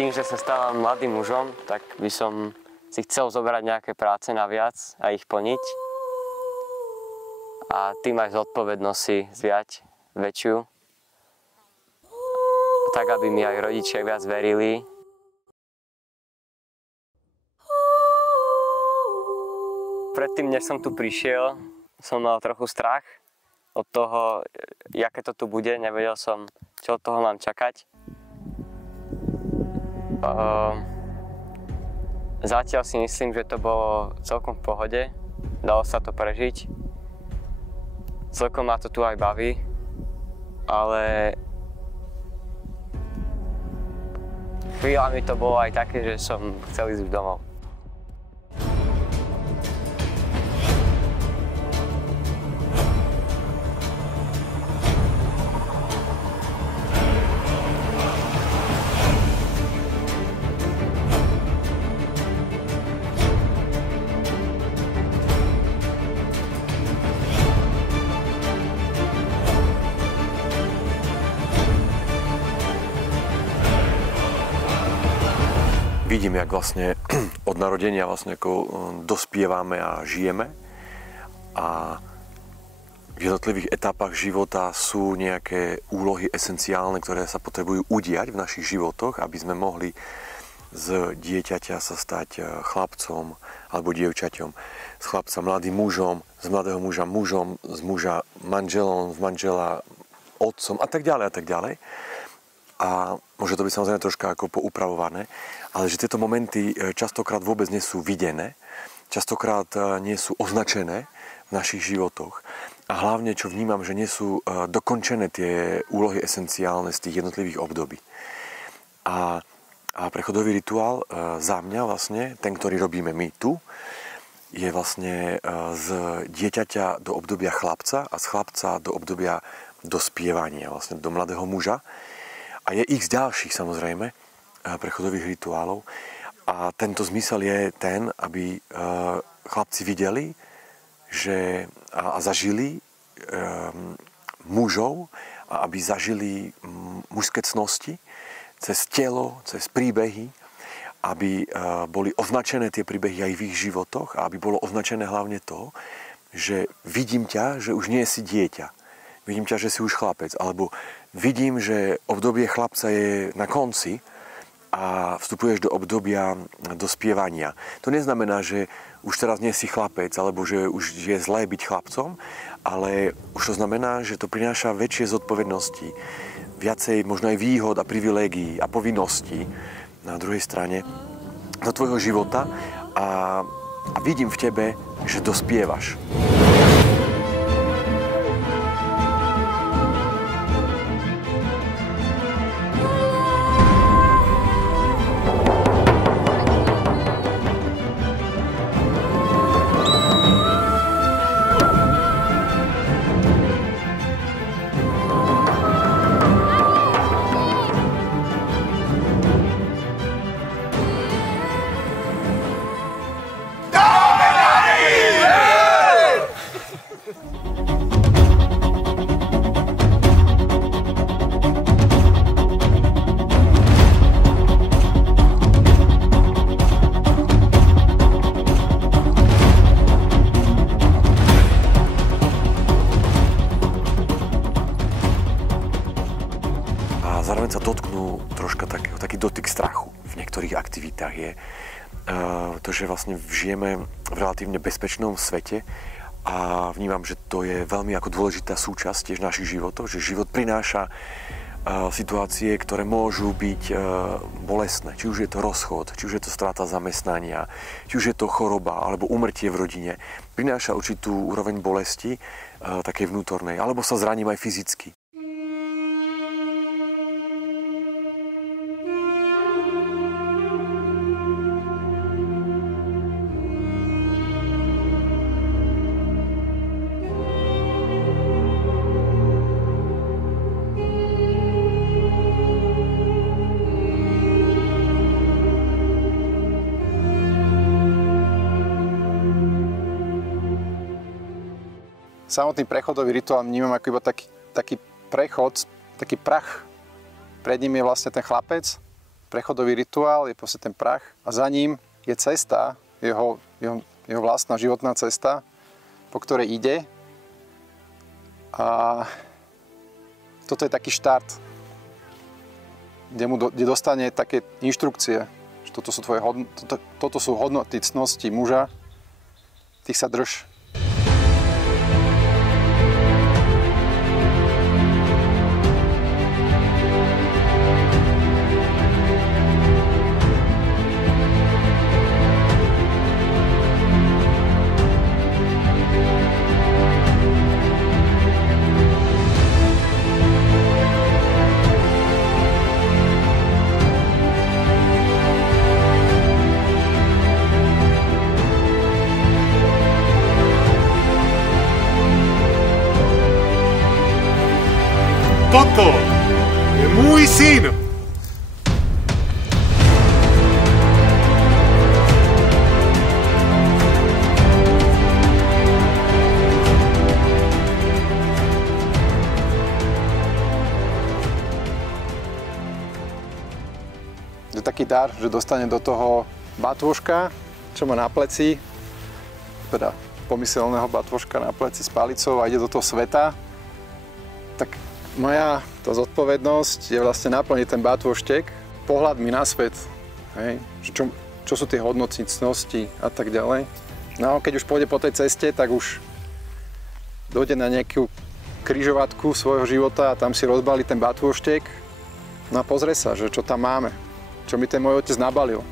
tým, že sa stávam mladým mužom, tak by som si chcel zobrať nejaké práce naviac a ich plniť. A tým aj zodpovednosť si zviať väčšiu. Tak, aby mi aj rodičia viac verili. Predtým, než som tu prišiel, som mal trochu strach od toho, aké to tu bude. Nevedel som, čo od toho mám čakať. Zatiaľ si myslím, že to bolo celkom v pohode. Dalo sa to prežiť. Celkom ma to tu aj baví. Ale chvíľami to bolo aj také, že som chcel ísť už domov. Vidím, jak vlastne od narodenia vlastne ako dospievame a žijeme a v jednotlivých etapách života sú nejaké úlohy esenciálne, ktoré sa potrebujú udiať v našich životoch, aby sme mohli z dieťaťa sa stať chlapcom alebo dievčaťom, z chlapca mladým mužom, z mladého muža mužom, z muža manželom, z manžela otcom a tak ďalej a tak ďalej. A môže to byť samozrejme troška ako poupravované, ale že tieto momenty častokrát vôbec nie sú videné, častokrát nie sú označené v našich životoch. A hlavne, čo vnímam, že nie sú dokončené tie úlohy esenciálne z tých jednotlivých období. A prechodový rituál za mňa vlastne, ten, ktorý robíme my tu, je vlastne z dieťaťa do obdobia chlapca a z chlapca do obdobia dospievania, vlastne do mladého muža. A je ich z ďalších, samozrejme, prechodových rituálov. A tento zmysel je ten, aby chlapci videli a zažili mužov, a aby zažili mužské cnosti cez telo, cez príbehy, aby boli označené tie príbehy aj v ich životoch a aby bolo označené hlavne to, že vidím ťa, že už nie si dieťa. Vidím ťa, že si už chlapec, alebo vidím, že obdobie chlapca je na konci a vstupuješ do obdobia dospievania. To neznamená, že už teraz nie si chlapec, alebo že už je zlé byť chlapcom, ale už to znamená, že to prináša väčšie zodpovednosti, viacej možno aj výhod a privilégií a povinností na druhej strane do tvojho života a vidím v tebe, že dospievaš. Zároveň sa dotknú troška taký dotyk strachu v niektorých aktivitách je to, že vlastne žijeme v relatívne bezpečnom svete a vnímam, že to je veľmi ako dôležitá súčasť tiež našich životov, že život prináša situácie, ktoré môžu byť bolestné. Či už je to rozchod, či už je to strata zamestnania, či už je to choroba alebo úmrtie v rodine. Prináša určitú úroveň bolesti, takej vnútornej, alebo sa zraním aj fyzicky. Samotný prechodový rituál vnímam ako iba taký prechod, taký prach. Pred ním je vlastne ten chlapec prechodový rituál, je proste ten prach a za ním je cesta, jeho vlastná životná cesta, po ktorej ide. A toto je taký štart, kde dostane také inštrukcie, že toto sú hodnoty, cnosti muža, tých sa drž. Toto je môj syn! Je taký dar, že dostane do toho batôžka, čo má na pleci, teda pomyselného batôžka na pleci s palicou a ide do toho sveta. Tak moja zodpovednosť je vlastne naplniť ten batôžtek pohľadmi na svet, hej? Čo sú tie hodnoty, cnosti a tak ďalej. No a keď už pôjde po tej ceste, tak už dojde na nejakú križovatku svojho života a tam si rozbalí ten batôžtek, no a pozrie sa, že čo tam máme, čo mi ten môj otec nabalil.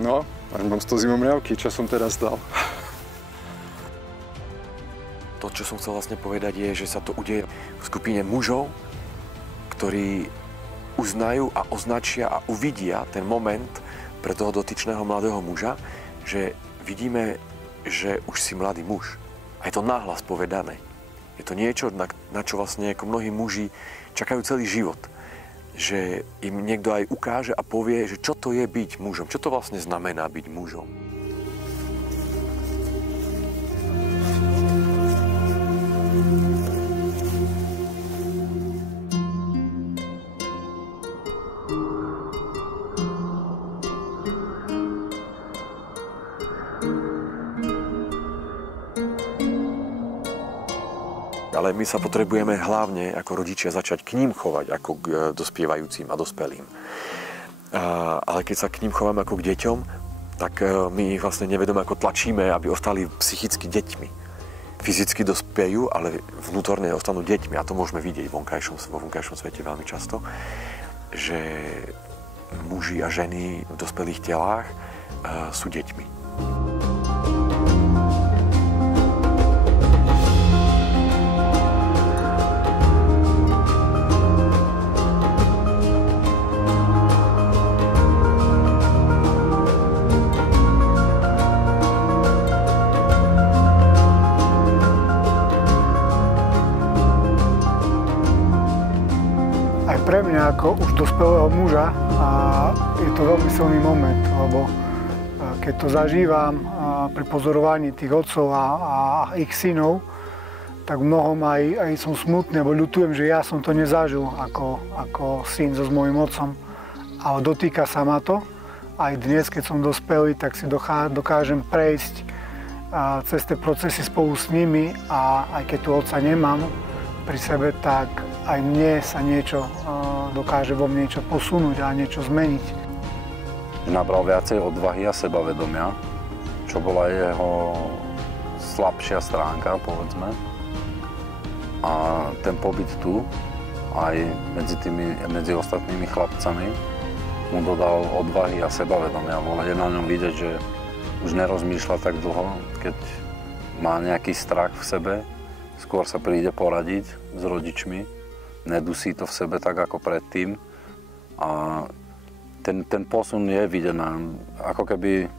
No, a mám z toho zimomriavky, čo som teraz dal. To, čo som chcel vlastne povedať, je, že sa to udeje v skupine mužov, ktorí uznajú a označia a uvidia ten moment pre toho dotyčného mladého muža, že vidíme, že už si mladý muž. A je to nahlas povedané. Je to niečo, na čo vlastne ako mnohí muži čakajú celý život. Že im niekto aj ukáže a povie, že čo to je byť mužom. Čo to vlastne znamená byť mužom. Ale my sa potrebujeme hlavne ako rodičia začať k ním chovať ako k dospievajúcim a dospelým. Ale keď sa k ním chováme ako k deťom, tak my ich vlastne nevedome ako tlačíme, aby ostali psychicky deťmi. Fyzicky dospejú, ale vnútorne ostanú deťmi. A to môžeme vidieť vo vonkajšom svete veľmi často, že muži a ženy v dospelých telách sú deťmi. Pre mňa ako už dospelého muža je to veľmi silný moment, lebo keď to zažívam pri pozorovaní tých otcov a ich synov, tak mnohom aj som smutný, lebo ľutujem, že ja som to nezažil ako syn so mojím otcom. Ale dotýka sa ma to. Aj dnes, keď som dospelý, tak si dokážem prejsť cez tie procesy spolu s nimi a aj keď tu otca nemám pri sebe, tak aj mne sa niečo dokáže vo mne niečo posunúť a niečo zmeniť. Nabral viacej odvahy a sebavedomia, čo bola jeho slabšia stránka, povedzme. A ten pobyt tu, aj medzi ostatnými chlapcami, mu dodal odvahy a sebavedomia. Je na ňom vidieť, že už nerozmýšľa tak dlho, keď má nejaký strach v sebe, skôr sa príde poradiť s rodičmi, nedusí to v sebe tak ako predtým a ten posun je videný, ako keby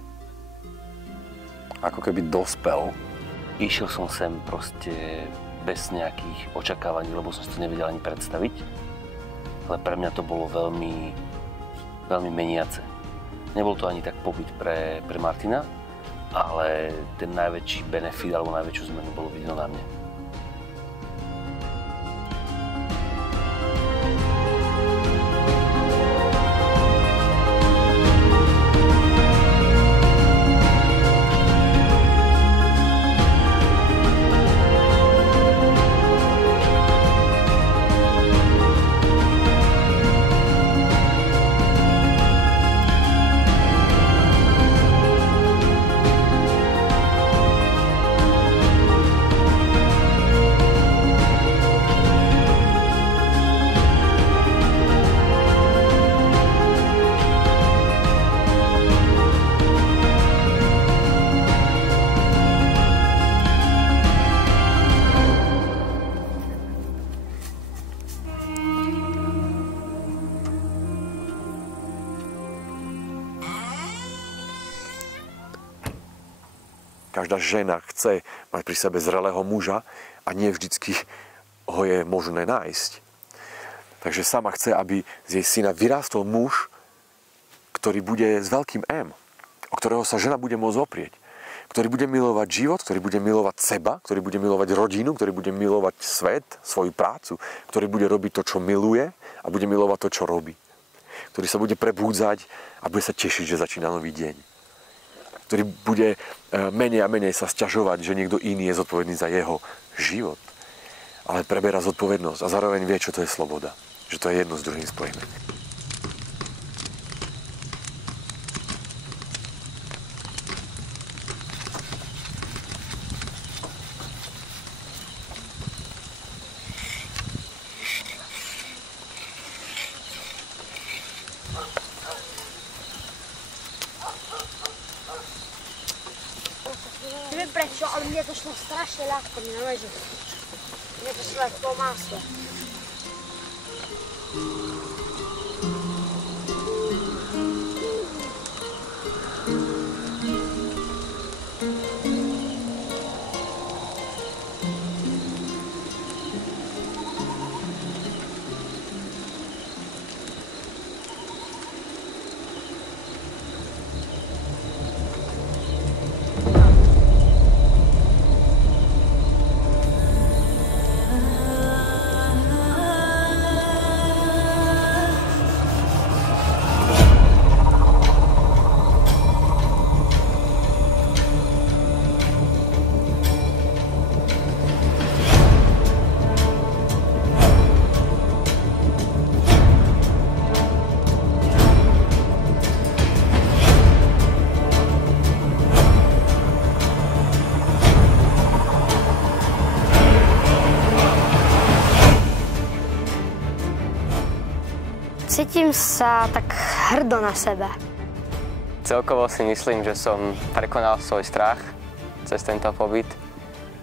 dospel. Išiel som sem proste bez nejakých očakávaní, lebo som si to nevedel ani predstaviť, ale pre mňa to bolo veľmi, veľmi meniace. Nebol to ani tak pobyt pre Martina, ale ten najväčší benefit alebo najväčšiu zmenu bolo vidno na mne. každá žena chce mať pri sebe zrelého muža a nie vždycky ho je možné nájsť. Takže sama chce, aby z jej syna vyrástol muž, ktorý bude s veľkým M, o ktorého sa žena bude môcť oprieť. Ktorý bude milovať život, ktorý bude milovať seba, ktorý bude milovať rodinu, ktorý bude milovať svet, svoju prácu, ktorý bude robiť to, čo miluje a bude milovať to, čo robí. Ktorý sa bude prebúdzať a bude sa tešiť, že začína nový deň. Ktorý bude menej a menej sa sťažovať, že niekto iný je zodpovedný za jeho život. Ale preberá zodpovednosť a zároveň vie, čo to je sloboda. Že to je jedno s druhým spojené. Neviem prečo, ale mne to šlo strašne ľahko, mne to šlo aj po masle. Cítim sa tak hrdo na sebe. Celkovo si myslím, že som prekonal svoj strach cez tento pobyt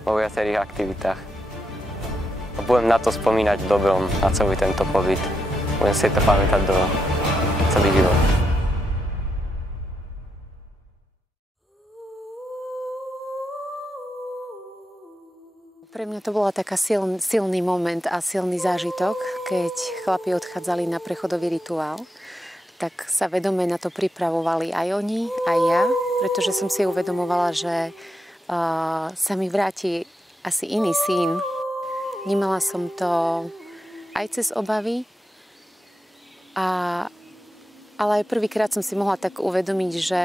vo viacerých aktivitách. A budem na to spomínať v dobrom na celý tento pobyt. Budem si to pamätať do celý život. Pre mňa to bola taká silný moment a silný zážitok, keď chlapi odchádzali na prechodový rituál. Tak sa vedome na to pripravovali aj oni, aj ja, pretože som si uvedomovala, že sa mi vráti asi iný syn. Vnímala som to aj cez obavy, ale aj prvýkrát som si mohla tak uvedomiť, že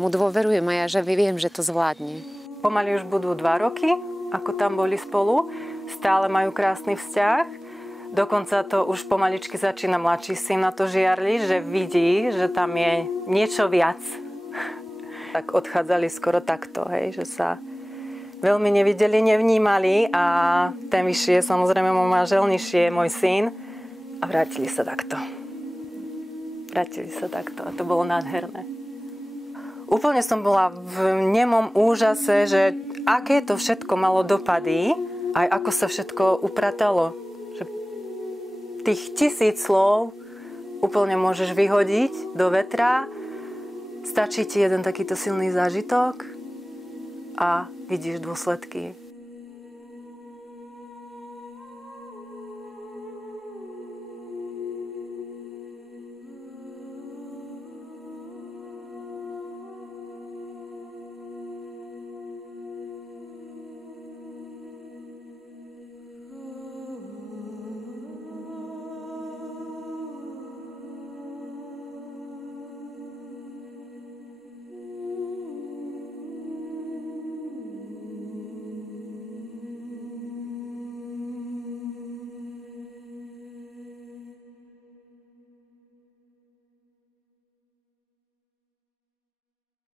mu dôverujem a ja, že viem, že to zvládne. Pomaly už budú 2 roky, ako tam boli spolu. Stále majú krásny vzťah. Dokonca to už pomaličky začína mladší syn na to žiarliť, že vidí, že tam je niečo viac. Tak odchádzali skoro takto, hej, že sa veľmi nevideli, nevnímali a ten vyšší je samozrejme môj manžel, nižší je môj syn a vrátili sa takto. Vrátili sa takto a to bolo nádherné. Úplne som bola v nemom úžase, že aké to všetko malo dopady, aj ako sa všetko upratalo. Že tých 1000 slov úplne môžeš vyhodiť do vetra, stačí ti jeden takýto silný zážitok a vidíš dôsledky